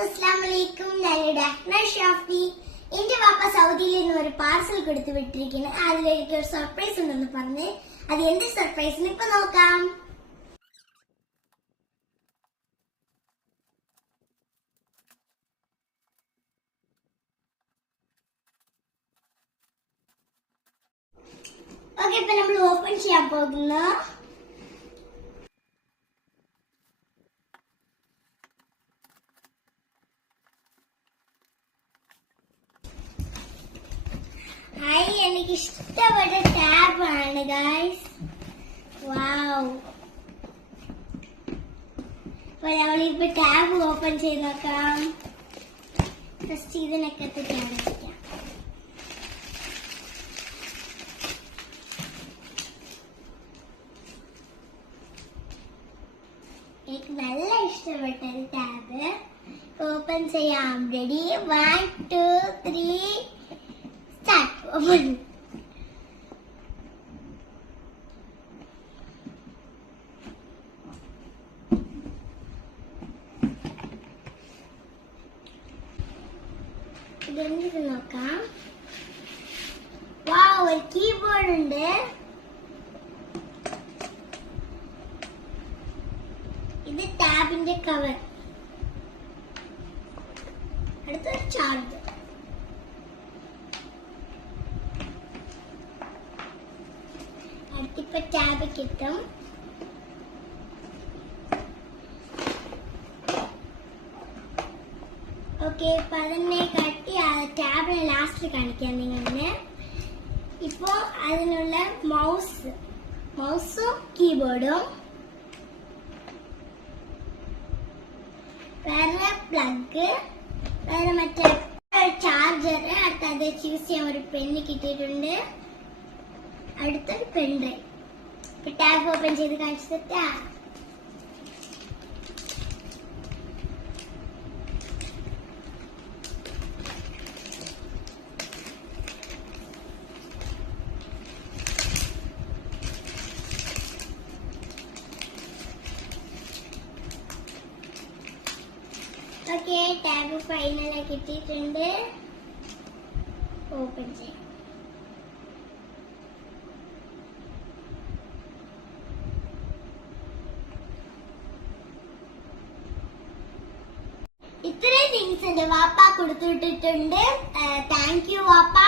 അസ്സലാമലൈക്കും. ഞാനിവിടെ ഷാഫി. എന്റെ പാപ്പ സൗദിയിൽ നിന്ന് ഒരു പാർസൽ കൊടുത്തു വിട്ടിരിക്കുന്നു. അതിലെനിക്ക് ഒരു സർപ്രൈസ് ഉണ്ടെന്ന് പറഞ്ഞ് അത് എന്ത് സർപ്രൈസ് ഇപ്പൊ നോക്കാം. ഓക്കെ, ഇപ്പൊ നമ്മൾ ഓപ്പൺ ചെയ്യാൻ പോകുന്നു. ഹായ്, എനിക്ക് ഇഷ്ടപ്പെട്ട ടാബ് ആണ് ഗൈസ്. വാവ്. അപ്പൊ നമ്മളിപ്പോ ടാബ് ഓപ്പൺ ചെയ്ത് നോക്കാം. ഫസ്റ്റ് ഇതിനൊക്കെ ടാബ് വെക്കാം. എനിക്ക് നല്ല ഇഷ്ടപ്പെട്ട ഒരു ടാബ് ഓപ്പൺ ചെയ്യാം. റെഡി? 1 2 3 start. Open. ഇതെന്ത് നോക്കാം. വാവ്, ഒരു കീബോർഡ് ഉണ്ട്. ഇത് ടാബിന്റെ കവർ. അടുത്തൊരു ചാർജർ. അടുത്തിപ്പോ ടാബ് കിട്ടും. ഓക്കെ, ഇപ്പൊ അതിനെ കട്ടി ടാബിനെ ലാസ്റ്റ് കാണിക്കാം നിങ്ങളെ. ഇപ്പോ അതിനുള്ള മൗസും കീബോർഡും വേറെ പ്ലഗ്, വേറെ മറ്റേ ചാർജർ. അടുത്ത് അത് ചൂസ് ചെയ്യാൻ ഒരു പെണ്ണ് കിട്ടിയിട്ടുണ്ട്. അടുത്തൊരു പെൻഡ്രൈവ്. ഇപ്പൊ ടാബ് ഓപ്പൺ ചെയ്ത് കാണിച്ചിട്ടാ. ഓക്കെ, ടാബ് ഫൈനലായി കിട്ടിയിട്ടുണ്ട്. ഓപ്പൺ ചെയ്യാം. ഇത്രയും തിങ്സ് എന്റെ വാപ്പ കൊടുത്തുവിട്ടിട്ടുണ്ട്. താങ്ക് യു വാപ്പ.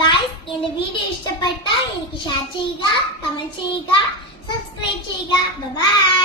ഗൈസ്, എന്റെ വീഡിയോ ഇഷ്ടപ്പെട്ട എനിക്ക് ഷെയർ ചെയ്യുക, കമന്റ് ചെയ്യുക, സബ്സ്ക്രൈബ് ചെയ്യുക. ബൈ.